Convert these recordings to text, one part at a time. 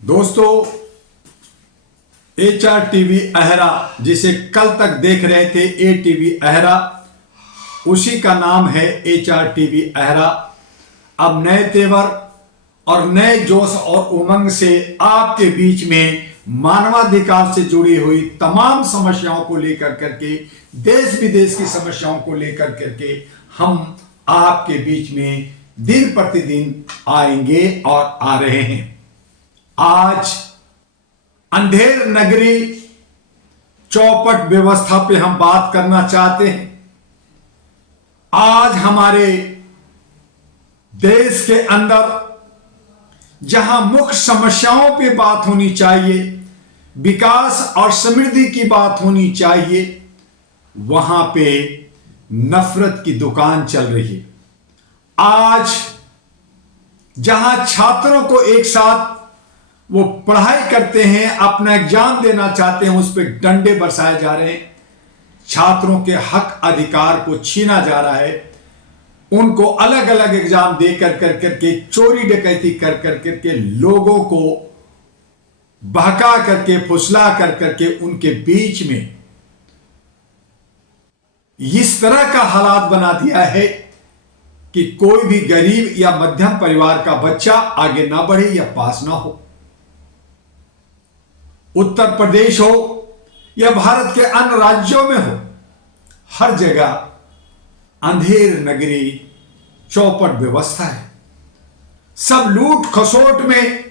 दोस्तों, HR TV अहरा, जिसे कल तक देख रहे थे ए टीवी अहरा, उसी का नाम है HR टीवी अहरा। अब नए तेवर और नए जोश और उमंग से आपके बीच में मानवाधिकार से जुड़ी हुई तमाम समस्याओं को लेकर करके, देश विदेश की समस्याओं को लेकर करके हम आपके बीच में दिन प्रतिदिन आएंगे और आ रहे हैं। आज अंधेर नगरी चौपट व्यवस्था पे हम बात करना चाहते हैं। आज हमारे देश के अंदर जहां मुख्य समस्याओं पे बात होनी चाहिए, विकास और समृद्धि की बात होनी चाहिए, वहां पे नफरत की दुकान चल रही है। आज जहां छात्रों को एक साथ वो पढ़ाई करते हैं, अपना एग्जाम देना चाहते हैं, उस पर डंडे बरसाए जा रहे हैं, छात्रों के हक अधिकार को छीना जा रहा है, उनको अलग अलग एग्जाम दे कर करके चोरी डकैती कर करके लोगों को बहका करके फुसला कर करके उनके बीच में इस तरह का हालात बना दिया है कि कोई भी गरीब या मध्यम परिवार का बच्चा आगे ना बढ़े या पास ना हो। उत्तर प्रदेश हो या भारत के अन्य राज्यों में हो, हर जगह अंधेर नगरी चौपट व्यवस्था है। सब लूट खसोट में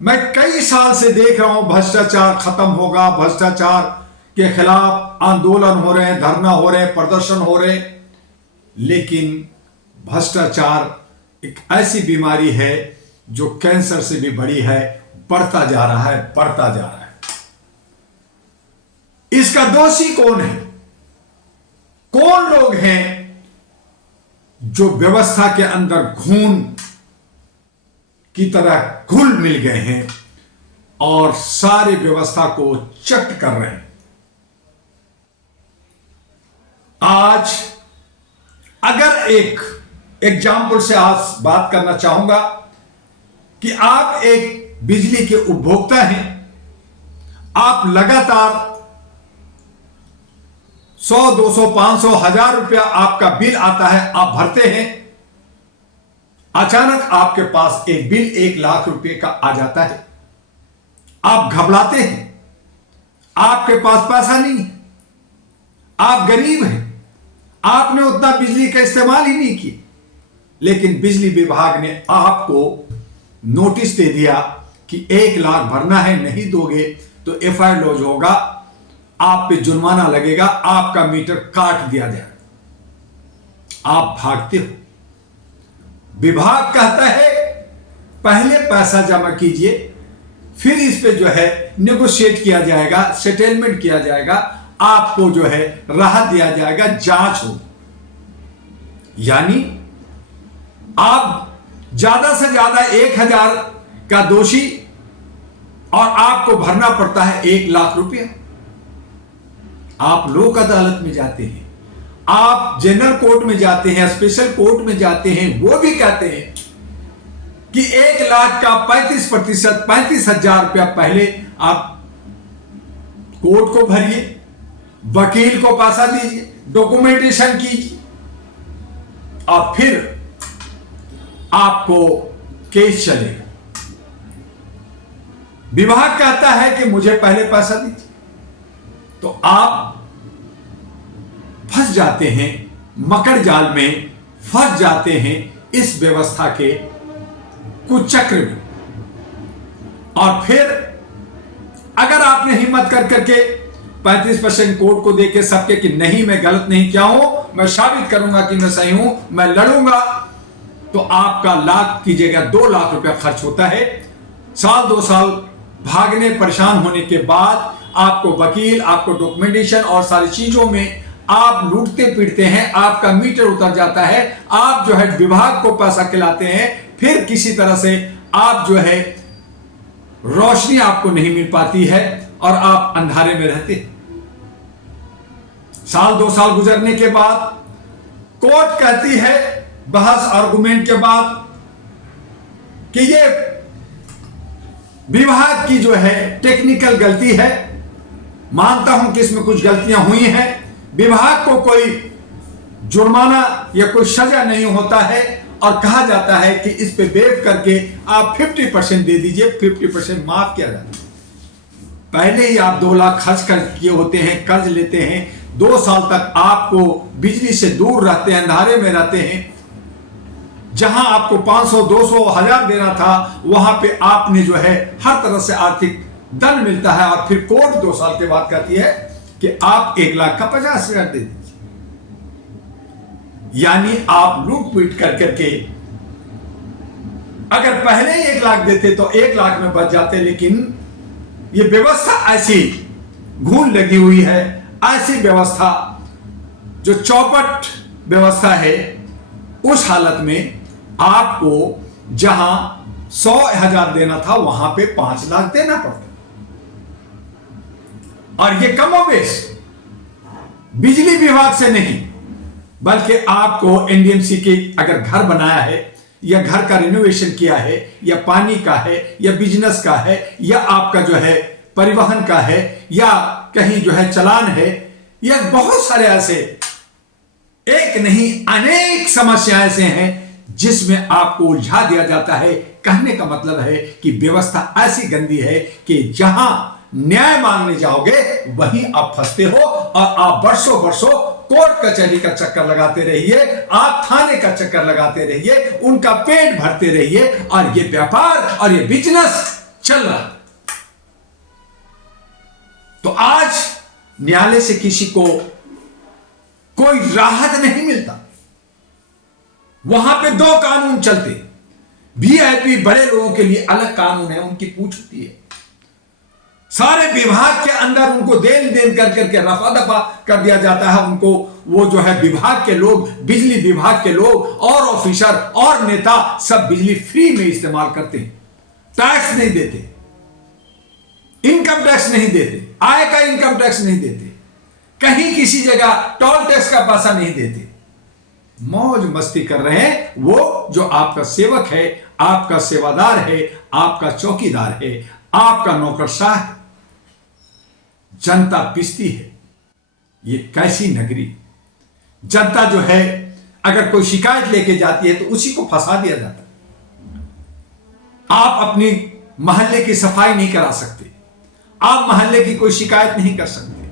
मैं कई साल से देख रहा हूं, भ्रष्टाचार खत्म होगा, भ्रष्टाचार के खिलाफ आंदोलन हो रहे हैं, धरना हो रहे हैं, प्रदर्शन हो रहे हैं, लेकिन भ्रष्टाचार एक ऐसी बीमारी है जो कैंसर से भी बड़ी है, बढ़ता जा रहा है, बढ़ता जा रहा है। इसका दोषी कौन है? कौन लोग हैं जो व्यवस्था के अंदर घून की तरह घुल मिल गए हैं और सारी व्यवस्था को चट कर रहे हैं? आज अगर एक एग्जाम्पल से आज बात करना चाहूंगा कि आप एक बिजली के उपभोक्ता हैं, आप लगातार 100, 200, 500, 1000 रुपया आपका बिल आता है, आप भरते हैं। अचानक आपके पास एक बिल 1 लाख रुपए का आ जाता है, आप घबराते हैं, आपके पास पैसा नहीं है, आप गरीब हैं, आपने उतना बिजली का इस्तेमाल ही नहीं किया, लेकिन बिजली विभाग ने आपको नोटिस दे दिया कि 1 लाख भरना है, नहीं दोगे तो FIR लॉज होगा, आप पे जुर्माना लगेगा, आपका मीटर काट दिया जाएगा। आप भागते हो। विभाग कहता है पहले पैसा जमा कीजिए, फिर इस पे जो है नेगोशिएट किया जाएगा, सेटलमेंट किया जाएगा, आपको जो है राहत दिया जाएगा, जांच हो। यानी आप ज्यादा से ज्यादा 1000 का दोषी और आपको भरना पड़ता है 1 लाख रुपया। आप लोक अदालत में जाते हैं, आप जनरल कोर्ट में जाते हैं, स्पेशल कोर्ट में जाते हैं, वो भी कहते हैं कि 1 लाख का 35%, 35,000 रुपया पहले आप कोर्ट को भरिए, वकील को पैसा दीजिए, डॉक्यूमेंटेशन कीजिए और फिर आपको केस चलेगा। विभाग कहता है कि मुझे पहले पैसा दीजिए, तो आप फंस जाते हैं, मकड़ जाल में फंस जाते हैं इस व्यवस्था के कुचक्र में। और फिर अगर आपने हिम्मत कर करके 35% कोर्ट को देके सबके कि नहीं मैं गलत नहीं किया हूं, मैं साबित करूंगा कि मैं सही हूं, मैं लड़ूंगा, तो आपका लाख की जगह 2 लाख रुपया खर्च होता है। साल 2 साल भागने परेशान होने के बाद आपको वकील, आपको डॉक्यूमेंटेशन और सारी चीजों में आप लूटते पीटते हैं, आपका मीटर उतर जाता है, आप जो है विभाग को पैसा खिलाते हैं, फिर किसी तरह से आप जो है रोशनी आपको नहीं मिल पाती है और आप अंधारे में रहते हैं। साल 2 साल गुजरने के बाद कोर्ट कहती है बहस आर्गुमेंट के बाद कि ये विभाग की जो है टेक्निकल गलती है, मानता हूं कि इसमें कुछ गलतियां हुई हैं। विभाग को कोई जुर्माना या कोई सजा नहीं होता है और कहा जाता है कि इस पे वेव करके आप 50% दे दीजिए, 50% माफ किया जाता है। पहले ही आप 2 लाख खर्च कर किए होते हैं, कर्ज लेते हैं, 2 साल तक आपको बिजली से दूर रहते हैं, अंधारे में रहते हैं। जहां आपको 500, 200, 1000 देना था, वहां पे आपने जो है हर तरह से आर्थिक दंड मिलता है और फिर कोर्ट 2 साल के बाद कहती है कि आप 1 लाख का 50,000 दे दीजिए। यानी आप लूट पीट कर करके अगर पहले ही 1 लाख देते तो 1 लाख में बच जाते, लेकिन यह व्यवस्था ऐसी घून लगी हुई है, ऐसी व्यवस्था जो चौपट व्यवस्था है, उस हालत में आपको जहां 100,000 देना था वहां पे 5 लाख देना पड़ता। और यह कमोबेश बिजली विभाग से नहीं, बल्कि आपको एनडीएमसी के अगर घर बनाया है या घर का रिनोवेशन किया है या पानी का है या बिजनेस का है या आपका जो है परिवहन का है या कहीं जो है चलान है या बहुत सारे ऐसे एक नहीं अनेक समस्याएं ऐसे हैं जिसमें आपको उलझा दिया जाता है। कहने का मतलब है कि व्यवस्था ऐसी गंदी है कि जहां न्याय मांगने जाओगे वहीं आप फंसते हो और आप वर्षों वर्षों कोर्ट कचहरी का चक्कर लगाते रहिए, आप थाने का चक्कर लगाते रहिए, उनका पेट भरते रहिए और ये व्यापार और ये बिजनेस चल रहा। तो आज न्यायालय से किसी को कोई राहत नहीं मिलता। वहां पे 2 कानून चलते, वीआईपी बड़े लोगों के लिए अलग कानून है, उनकी पूछ होती है। सारे विभाग के अंदर उनको देन देन कर करके रफा दफा कर दिया जाता है। उनको वो जो है विभाग के लोग, बिजली विभाग के लोग और ऑफिसर और नेता सब बिजली फ्री में इस्तेमाल करते हैं, टैक्स नहीं देते, इनकम टैक्स नहीं देते, आय का इनकम टैक्स नहीं देते, कहीं किसी जगह टोल टैक्स का पैसा नहीं देते, मौज मस्ती कर रहे हैं। वो जो आपका सेवक है, आपका सेवादार है, आपका चौकीदार है, आपका नौकरशाह है, जनता पिसती है। ये कैसी नगरी। जनता जो है अगर कोई शिकायत लेके जाती है तो उसी को फंसा दिया जाता है। आप अपनी मोहल्ले की सफाई नहीं करा सकते, आप मोहल्ले की कोई शिकायत नहीं कर सकते,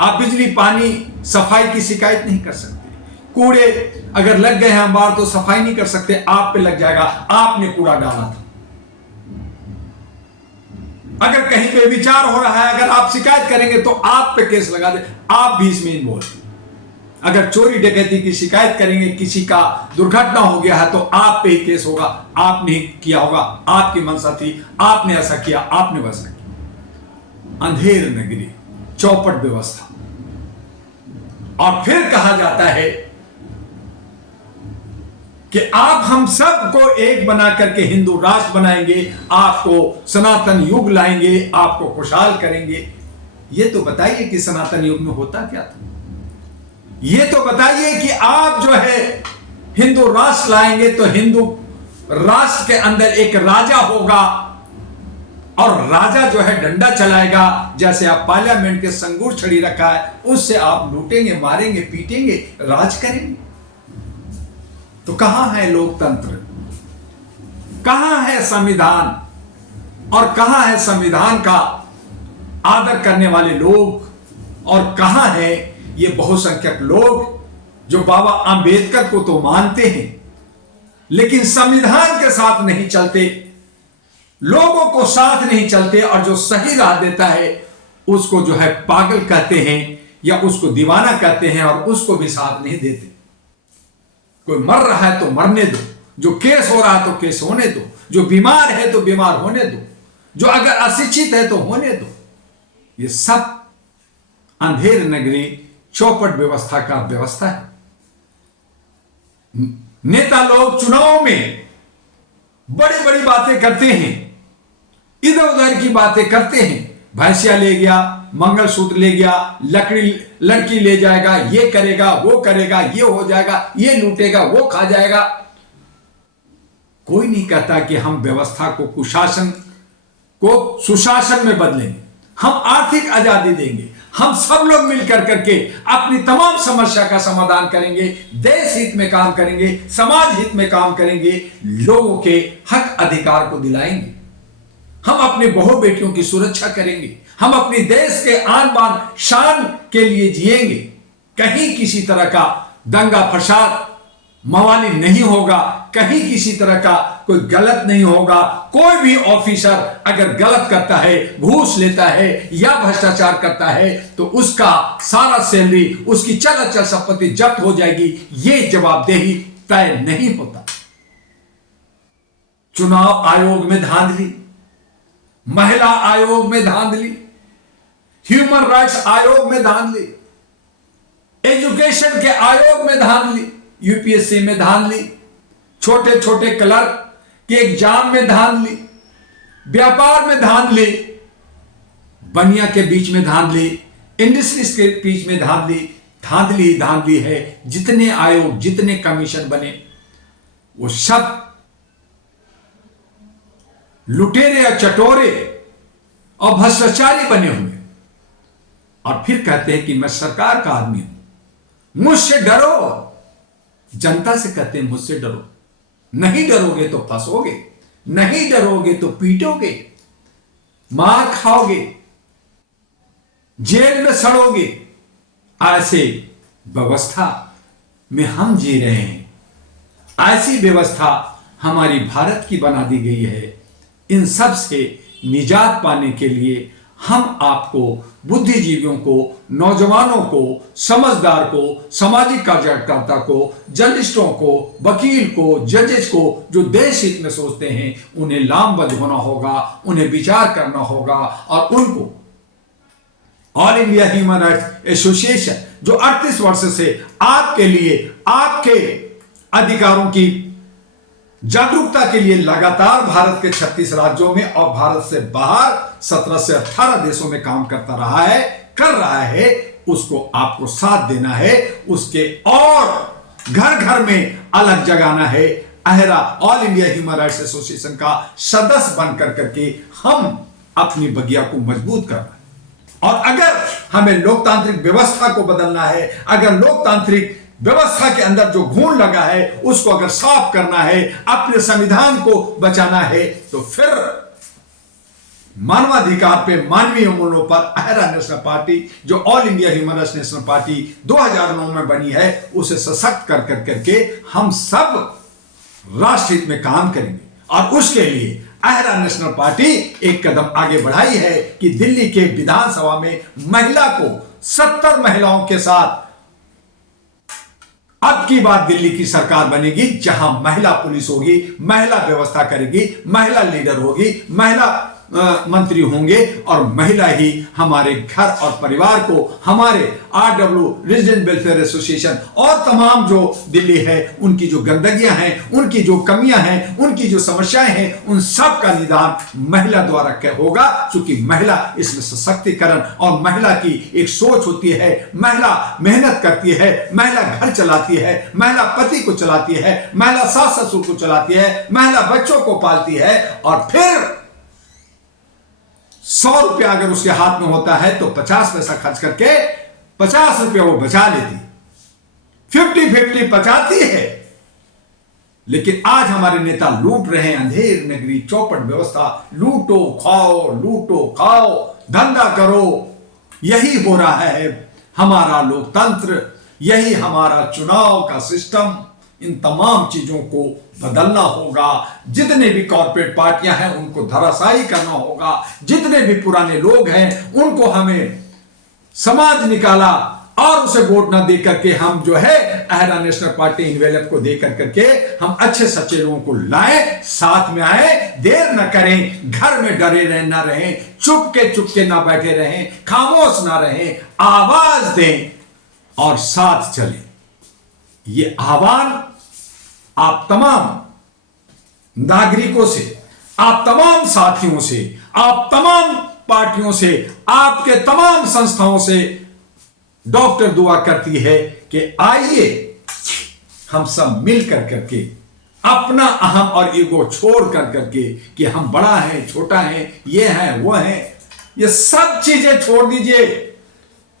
आप बिजली पानी सफाई की शिकायत नहीं कर सकते, कूड़े अगर लग गए हैं अंबार तो सफाई नहीं कर सकते, आप पे लग जाएगा, आपने कूड़ा डाला था। अगर कहीं पे विचार हो रहा है, अगर आप शिकायत करेंगे तो आप पे केस लगा दे, आप भी इसमें इन्वॉल्व। अगर चोरी डकैती की शिकायत करेंगे, किसी का दुर्घटना हो गया है तो आप पे ही केस होगा, आपने ही किया होगा, आपकी मंशा थी, आपने ऐसा किया, आपने वैसा किया। अंधेर नगरी, चौपट व्यवस्था। और फिर कहा जाता है कि आप हम सबको एक बना करके हिंदू राष्ट्र बनाएंगे, आपको सनातन युग लाएंगे, आपको खुशहाल करेंगे। ये तो बताइए कि सनातन युग में होता क्या था। ये तो बताइए कि आप जो है हिंदू राष्ट्र लाएंगे तो हिंदू राष्ट्र के अंदर एक राजा होगा और राजा जो है डंडा चलाएगा, जैसे आप पार्लियामेंट के संगूर छड़ी रखा है उससे आप लूटेंगे, मारेंगे, पीटेंगे, राज करेंगे। तो कहां है लोकतंत्र, कहां है संविधान और कहां है संविधान का आदर करने वाले लोग, और कहां है ये बहुसंख्यक लोग जो बाबा अंबेडकर को तो मानते हैं लेकिन संविधान के साथ नहीं चलते, लोगों को साथ नहीं चलते, और जो सही राह देता है उसको जो है पागल कहते हैं या उसको दीवाना कहते हैं और उसको भी साथ नहीं देते। कोई मर रहा है तो मरने दो, जो केस हो रहा है तो केस होने दो, जो बीमार है तो बीमार होने दो, जो अगर अशिक्षित है तो होने दो। ये सब अंधेर नगरी चौपट व्यवस्था का व्यवस्था है। नेता लोग चुनाव में बड़ी बड़ी बातें करते हैं, इधर उधर की बातें करते हैं, भैंसिया ले गया, मंगलसूत्र ले गया, लड़की ले जाएगा, ये करेगा, वो करेगा, ये हो जाएगा, ये लूटेगा, वो खा जाएगा। कोई नहीं कहता कि हम व्यवस्था को, कुशासन को सुशासन में बदलेंगे, हम आर्थिक आजादी देंगे, हम सब लोग मिलकर करके अपनी तमाम समस्या का समाधान करेंगे, देश हित में काम करेंगे, समाज हित में काम करेंगे, लोगों के हक अधिकार को दिलाएंगे, हम अपनी बहु बेटियों की सुरक्षा करेंगे, हम अपने देश के आन बान शान के लिए जिएंगे। कहीं किसी तरह का दंगा फसाद मवाली नहीं होगा, कहीं किसी तरह का कोई गलत नहीं होगा। कोई भी ऑफिसर अगर गलत करता है, घूस लेता है या भ्रष्टाचार करता है तो उसका सारा सैलरी, उसकी चल अचल संपत्ति जब्त हो जाएगी। यह जवाबदेही तय नहीं होता। चुनाव आयोग में धांधली, महिला आयोग में धांधली, ह्यूमन राइट्स आयोग में धांधली, एजुकेशन के आयोग में धांधली, यूपीएससी में धांधली, छोटे छोटे क्लर्क के एग्जाम में धांधली, व्यापार में धांधली, बनिया के बीच में धांधली, इंडस्ट्रीज के बीच में धांधली। धांधली धांधली है। जितने आयोग, जितने कमीशन बने वो सब लुटेरे या चटोरे और भ्रष्टाचारी बने हुए, और फिर कहते हैं कि मैं सरकार का आदमी हूं, मुझसे डरो। जनता से कहते हैं मुझसे डरो, नहीं डरोगे तो फंसोगे, नहीं डरोगे तो पीटोगे, मार खाओगे, जेल में सड़ोगे। ऐसे व्यवस्था में हम जी रहे हैं। ऐसी व्यवस्था हमारी भारत की बना दी गई है। इन सब से निजात पाने के लिए हम आपको, बुद्धिजीवियों को, नौजवानों को, समझदार को, सामाजिक कार्यकर्ता को, जर्नलिस्टों को, वकील को, जजेस को, जो देश हित में सोचते हैं, उन्हें लामबंद होना होगा, उन्हें विचार करना होगा और उनको all India human rights association जो 38 वर्ष से आपके लिए, आपके अधिकारों की जागरूकता के लिए लगातार भारत के 36 राज्यों में और भारत से बाहर 17 से 18 देशों में काम करता रहा है, कर रहा है, उसको आपको साथ देना है, उसके और घर घर में अलग जगाना है। अहरा all India human rights association का सदस्य बनकर करके हम अपनी बगिया को मजबूत करना है। और अगर हमें लोकतांत्रिक व्यवस्था को बदलना है, अगर लोकतांत्रिक व्यवस्था के अंदर जो घून लगा है उसको अगर साफ करना है, अपने संविधान को बचाना है, तो फिर मानवाधिकार पे, मानवीय मूल्यों पर अहरा नेशनल पार्टी जो all India human rights national party 2009 में बनी है, उसे सशक्त कर करके हम सब राष्ट्र हित में काम करेंगे। और उसके लिए अहरा नेशनल पार्टी एक कदम आगे बढ़ाई है कि दिल्ली के विधानसभा में महिला को 70 महिलाओं के साथ अब की बात दिल्ली की सरकार बनेगी, जहां महिला पुलिस होगी, महिला व्यवस्था करेगी, महिला लीडर होगी, महिला मंत्री होंगे और महिला ही हमारे घर और परिवार को, हमारे आरडब्ल्यू रेजिडेंट वेलफेयर एसोसिएशन और तमाम जो दिल्ली है उनकी जो गंदगियां हैं, उनकी जो कमियां हैं, उनकी जो समस्याएं हैं, उन सब का निदान महिला द्वारा होगा। क्योंकि महिला इसमें सशक्तिकरण और महिला की एक सोच होती है, महिला मेहनत करती है, महिला घर चलाती है, महिला पति को चलाती है, महिला सास ससुर को चलाती है, महिला बच्चों को पालती है, और फिर 100 रुपया अगर उसके हाथ में होता है तो 50 पैसा खर्च करके 50 रुपया वो बचा लेती, 50-50 बचाती है। लेकिन आज हमारे नेता लूट रहे हैं, अंधेर नगरी चौपट व्यवस्था, लूटो खाओ, लूटो खाओ, धंधा करो, यही हो रहा है हमारा लोकतंत्र, यही हमारा चुनाव का सिस्टम। इन तमाम चीजों को बदलना होगा। जितने भी कॉर्पोरेट पार्टियां हैं उनको धराशायी करना होगा, जितने भी पुराने लोग हैं उनको हमें समाज निकाला और उसे वोट ना दे करके हम जो है अहरा नेशनल पार्टी इनवेलप को दे करके हम अच्छे सच्चे लोगों को लाएं, साथ में आए, देर न करें, घर में डरे ना रहें, चुपके ना बैठे रहें, खामोश ना रहें, आवाज दें और साथ चलें। ये आह्वान आप तमाम नागरिकों से, आप तमाम साथियों से, आप तमाम पार्टियों से, आपके तमाम संस्थाओं से डॉक्टर दुआ करती है कि आइए हम सब मिलकर करके अपना अहम और ईगो छोड़ कर करके कि हम बड़ा है, छोटा है, ये है, वो है, ये सब चीजें छोड़ दीजिए।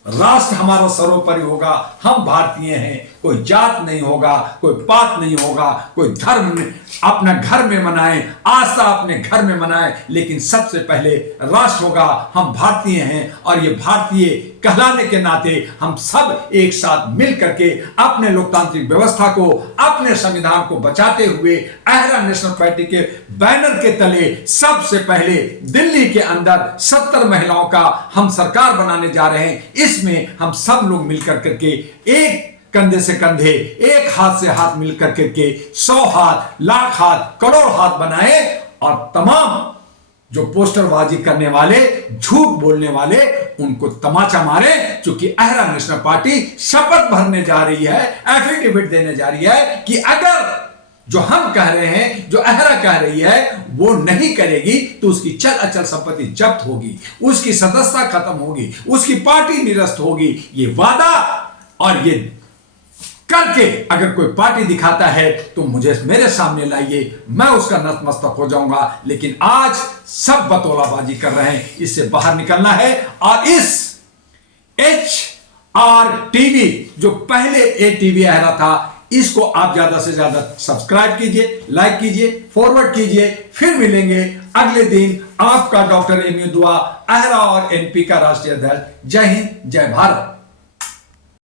राष्ट्र हमारा सर्वोपरि होगा। हम भारतीय हैं, कोई जात नहीं होगा, कोई पात नहीं होगा, कोई धर्म नहीं। अपना घर में मनाएं, आस्था अपने घर में मनाएं, लेकिन सबसे पहले राष्ट्र होगा। हम भारतीय हैं और ये भारतीय कहलाने के नाते हम सब एक साथ मिल करके अपने लोकतांत्रिक व्यवस्था को, अपने संविधान को बचाते हुए अहरा नेशनल पार्टी के बैनर के तले सबसे पहले दिल्ली के अंदर 70 महिलाओं का हम सरकार बनाने जा रहे हैं। इसमें हम सब लोग मिलकर करके एक कंधे से कंधे, एक हाथ से हाथ मिलकर करके 100 हाथ, लाख हाथ, करोड़ हाथ बनाए और तमाम जो पोस्टरबाजी करने वाले, झूठ बोलने वाले, उनको तमाचा मारे। क्योंकि अहरा नेशनल पार्टी शपथ भरने जा रही है, एफिडेविट देने जा रही है कि अगर जो हम कह रहे हैं, जो अहरा कह रही है, वो नहीं करेगी तो उसकी चल अचल संपत्ति जब्त होगी, उसकी सदस्यता खत्म होगी, उसकी पार्टी निरस्त होगी। ये वादा और ये करके अगर कोई पार्टी दिखाता है तो मुझे मेरे सामने लाइए, मैं उसका नतमस्तक हो जाऊंगा। लेकिन आज सब बतौलाबाजी कर रहे हैं, इससे बाहर निकलना है। और इस HRTV जो पहले ATV अहरा था, इसको आप ज्यादा से ज्यादा सब्सक्राइब कीजिए, लाइक कीजिए, फॉरवर्ड कीजिए। फिर मिलेंगे अगले दिन। आपका डॉक्टर MU दुआ, अहरा और NP का राष्ट्रीय अध्यक्ष। जय हिंद, जय भारत।